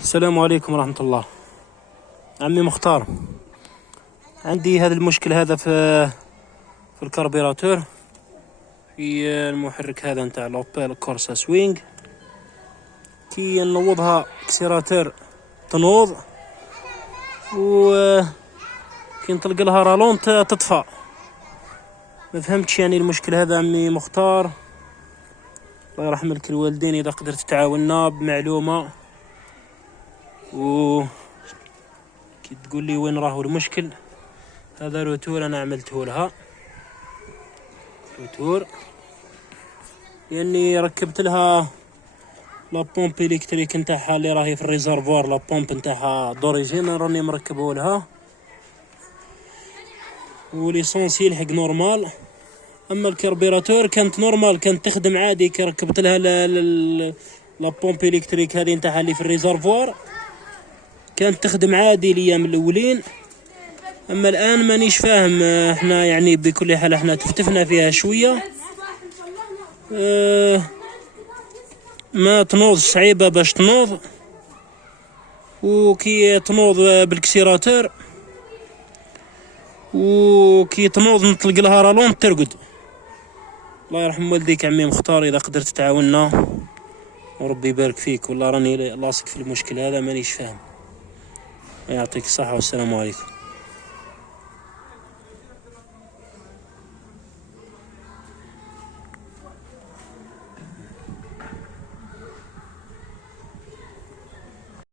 السلام عليكم ورحمة الله. عمي مختار، عندي هذا المشكل هذا في الكربيراتور، في المحرك هذا نتاع الأوبيل كورسا سوينج. كي نوضها كسيراتور تنوض، و كي نطلق لها رالونت تطفى. ما فهمتش يعني المشكل هذا عمي مختار، الله يرحم لك الوالدين إذا قدرت تعاوننا بمعلومة و كي تقول لي وين راهو المشكل. هذا روتور انا عملته لها، روتور لاني ركبت لها لا بومب الكتريك نتاعها اللي راهي في الريزرفوار، لا بومب نتاعها دوريجين راني مركبه لها، وليسونسي يلحق نورمال. اما الكربيراتور كانت نورمال، كانت تخدم عادي كي ركبت لها لا بومب الكتريك هذه نتاعها اللي في الريزرفوار، كانت تخدم عادي الايام الاولين. اما الان مانيش فاهم، احنا يعني بكل حال احنا تفتفنا فيها شويه، ما تنوض صعيبه باش تنوض، وكي تنوض بالكسيراتور وكي تنوض نطلق لها رالون ترقد. الله يرحم والديك عمي مختار، اذا قدرت تعاوننا وربي يبارك فيك. والله راني لاصق في المشكل هذا مانيش فاهم. يعطيك الصحه والسلام عليكم.